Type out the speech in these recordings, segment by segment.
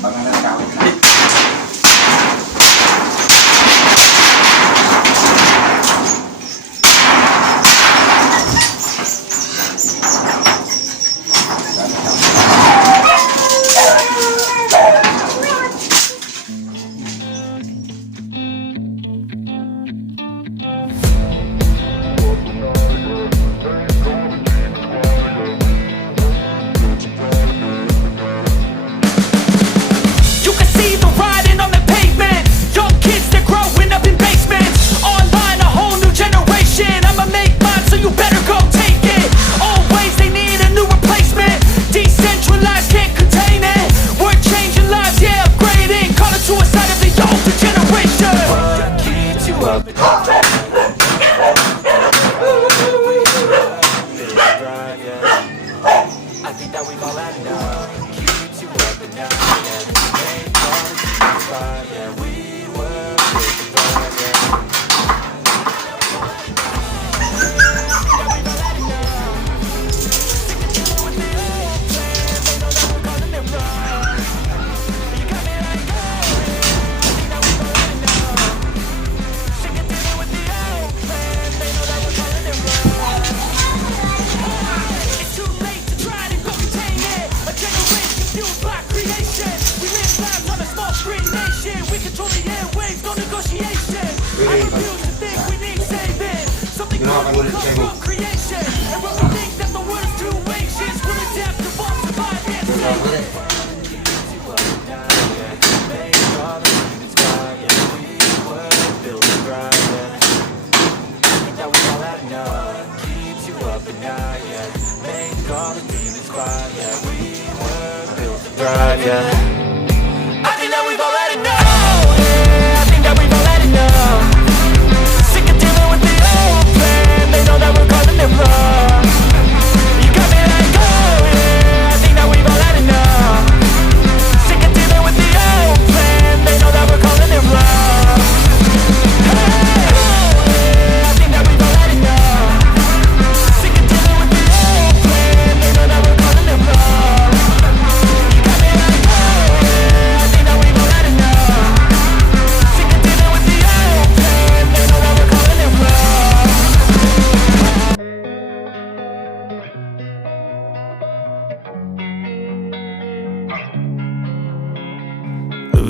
Bangan na tawag na.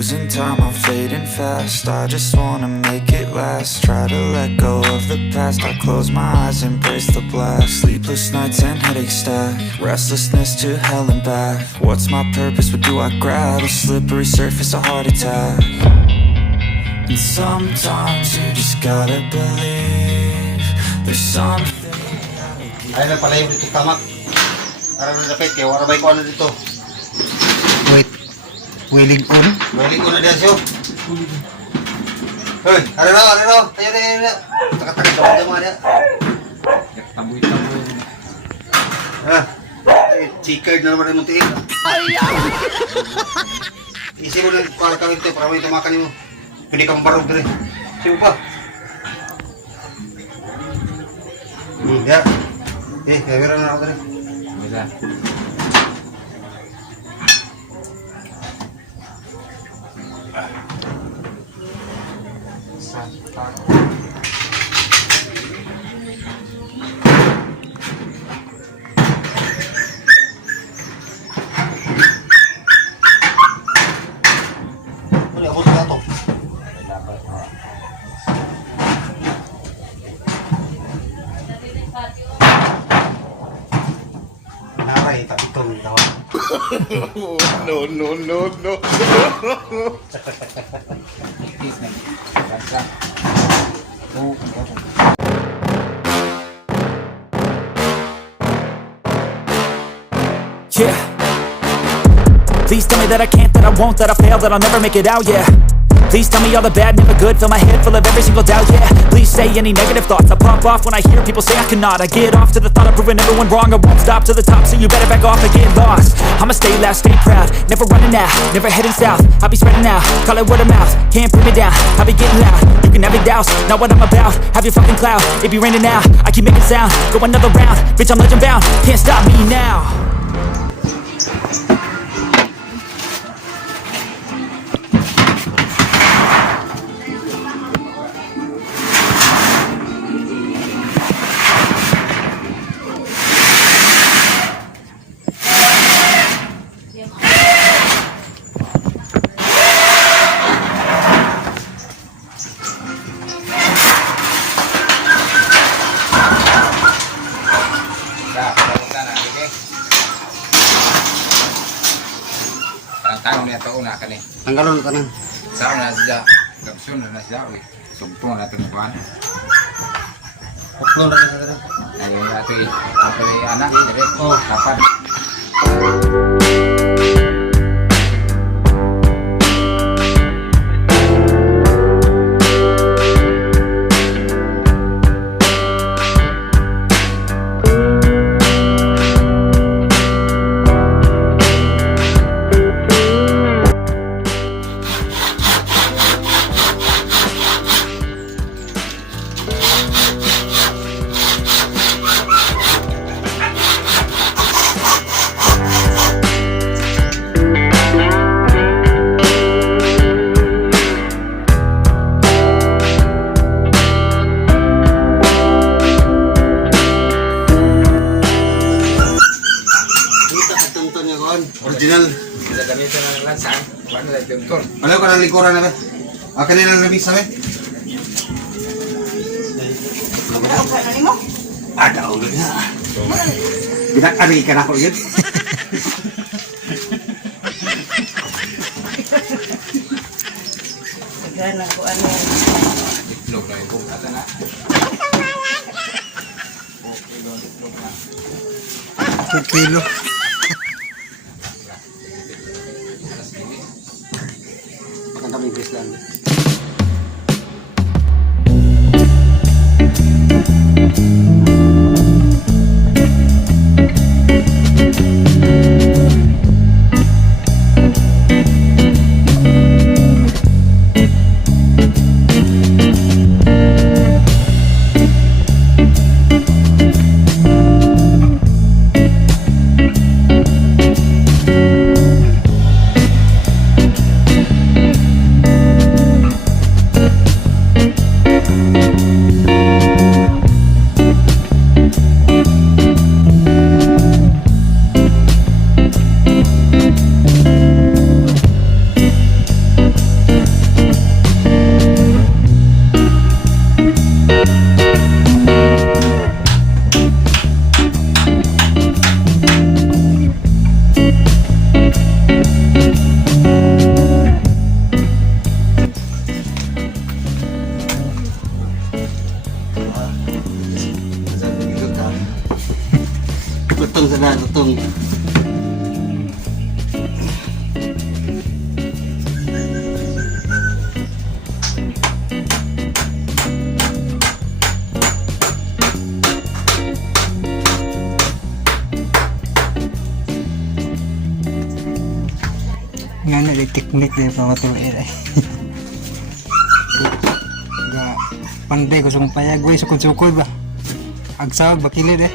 Losing time, I'm fading fast. I just wanna make it last. Try to let go of the past. I close my eyes, embrace the black. Sleepless nights and headaches stack. Restlessness to hell and back. What's my purpose? What do I grab? A slippery surface, a heart attack. And sometimes you just gotta believe there's something. Ay na pala yung dito tamak. Para na dapat kaya wala ba ko ano dito. Wait. Willing on? Willing on na diyan siyo. Hoy, ano na? Tayo na. Taka-taka sa mga mga niya. Taboy-taboy. Chicard na naman rin mong tiin. Isi mo na para kawin ito, para may tumakan mo. Pwede kang barog na rin. Isi mo pa. Ya. Kaya na ako na rin. Bisa. No. Yeah. Please tell me that I can't, that I won't, that I fail, that I'll never make it out, yeah. Please tell me all the bad, never good. Fill my head full of every single doubt, yeah. Please say any negative thoughts. I pop off when I hear people say I cannot. I get off to the thought of proving everyone wrong. I won't stop to the top, so you better back off and get lost. I'ma stay loud, stay proud, never running out, never heading south. I'll be spreading out, call it word of mouth. Can't put me down, I'll be getting loud. You can have your doubts, not what I'm about. Have your fucking clout, it be raining now. I keep making sound, go another round. Bitch, I'm legend bound, can't stop me now. tanong niya ito una ka ni. Tanggalon ka na. Saan na siya? Kapsun na siya. Sumpong na itong buwan. Upload na ka na. Ayun na ito anak. Oh. Kapan. Original. Kita gamitin na lang saan. Paano na ito yung Wala ko ng likuran na ba? Kanina lang labis sabi. Ada ulo na. Pinakari ka na ko yun. Gana ko ano. itlog na yung kata na. Itlog na. 2 kilo. Pagkanta mo yung Graceland. Lutong sana, lutong. Nga na di teknik din pa matuloy ay. Ga pandai ko sung payag we sukod-sukod ba. Agsawag bakilid eh.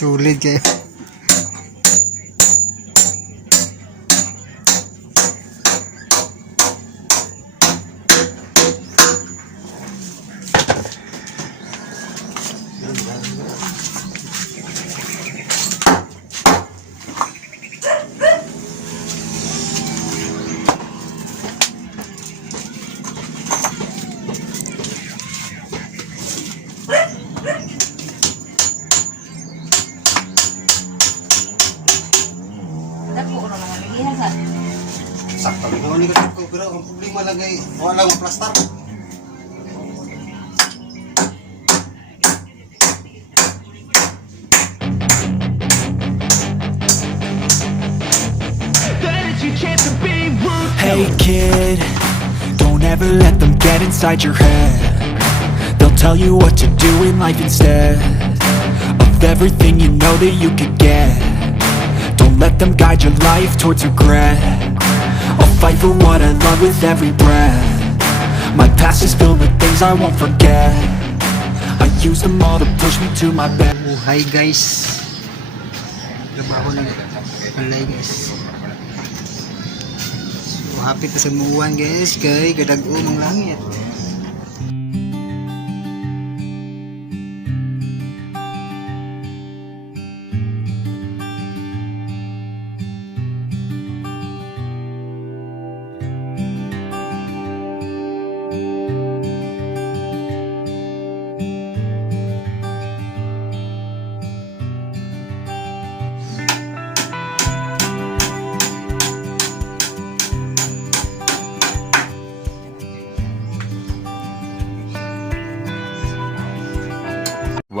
Sulit kayo. Sakto rin naman yung ko, pero ang problema lang ay wala lang maplastar. never let them get inside your head. They'll tell you what to do in life instead of everything you know that you could get. Don't let them guide your life towards regret. I'll fight for what I love with every breath. My past is filled with things I won't forget. I use them all to push me to my best. Hi guys. Trabaho ng Balay guys. So happy ta sa muwan guys kay kadag-o ng langit.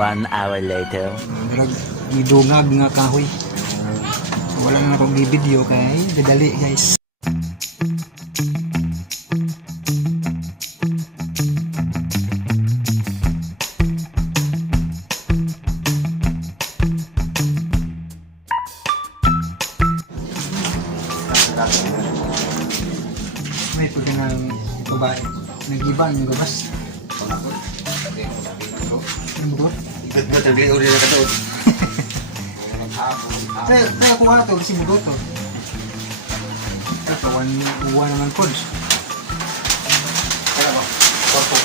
One hour later. Midungag nga kahoy. So wala na akong video kay dadali guys. May pagkanang babae. Nag-iba ang gabas. Ano ba? Ikot-ikot, nagliw din na katood. Kaya kung ano to, kasi mudo to. Ito, uwan naman po. Kaya ba? Korpo.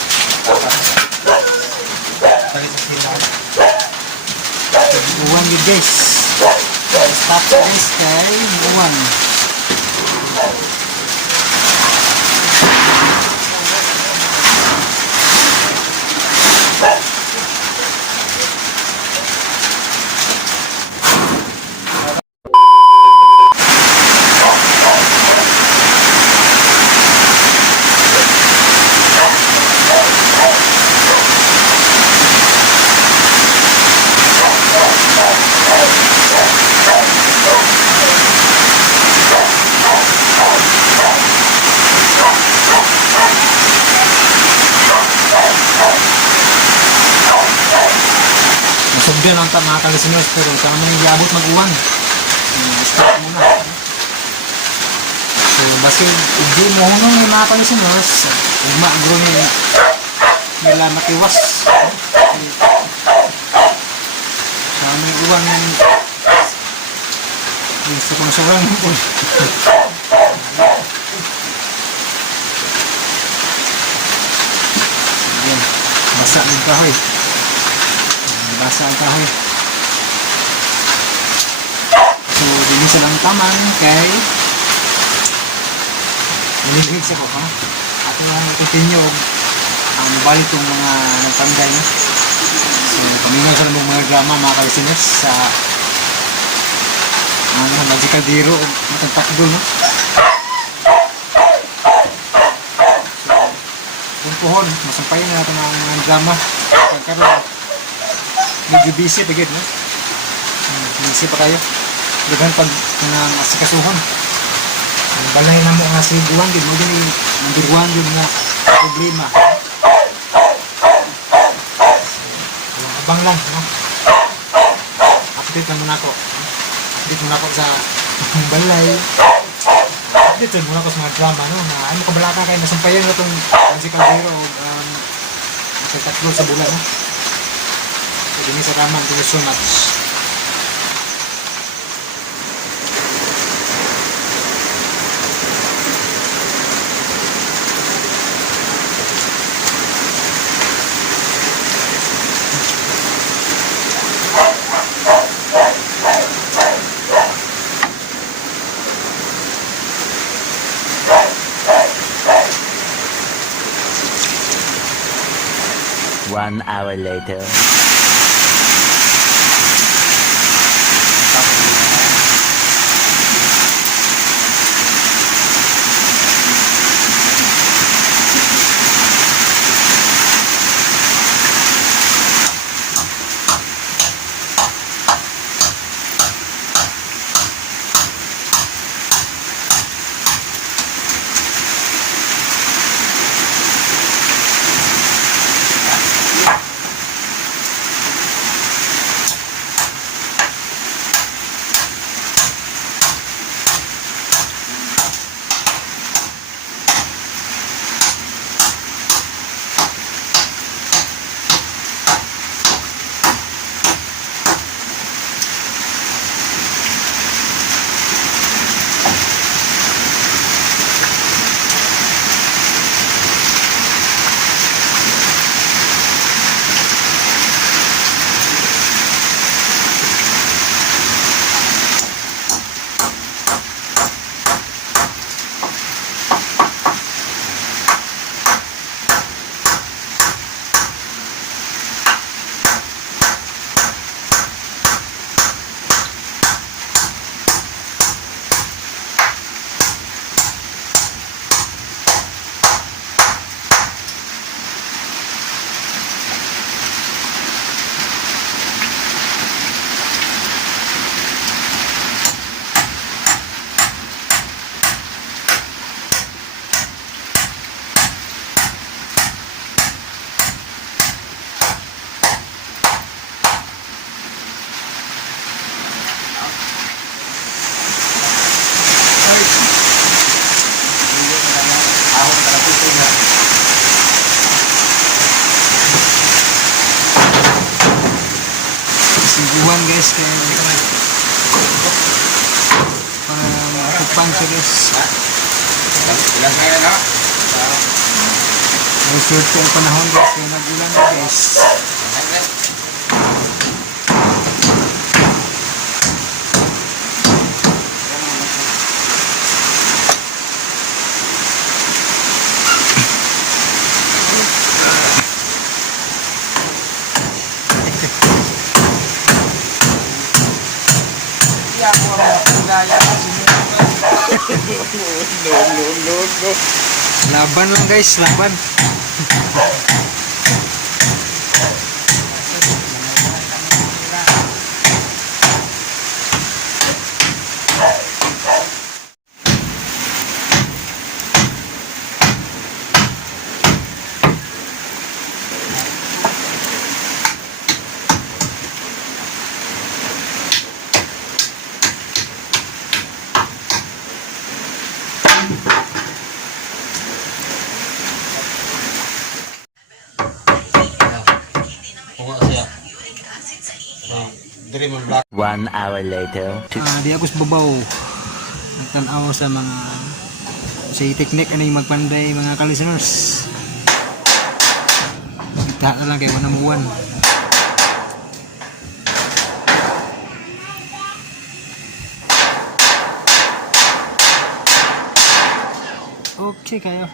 Tagi sa silang. Uwan yun guys. Stop guys kay uwan. Gisugdan ang mga kalisiners pero kaya mo yung giabot mag-uwan. Stop mo na. So basi hindi mo hunong yung mga kalisiners ugma-agro nila matiwas. Kaya mo yung uwan yung sukang-surang po. Ayan, basa ng kahoy. Basa ang kahoy. So, dinisan ang taman kay nalilig siya ko, ha? Ato na continue ang balik itong mga nagpanday, no? So, paminaw sa mga drama, mga kalisiners sa magical diro o matagtakdo, no? So, kung pohon, masampayin na natin ang mga drama pagkaroon. Medyo busy pagid, no? Busy pa kayo. Dagan pag asikasuhon. Ang balay na mo nga si Buwan, din mo din number 1 yun nga problema. Walang abang lang, no? Update lang muna ako. Update muna ako sa balay. Update lang muna ako sa mga drama, no? Ano kabalaka kayo, nasampayan na itong si Caldero nagtataklo sa bulan, no? So, din sa raman, thank you so much. One hour later. Siguhan guys kaya para makupan siya guys. Ilan kaya na? May swerte ang panahon guys kaya nagulan na guys. Laban lang guys, laban. Kung nga siya. Dari mo black. 1 hour later. Di ako sa babaw. Nagtanaw sa mga sa teknik ano yung magpanday mga ka-listeners. Kita na lang kay wanamuan. Okay kayo.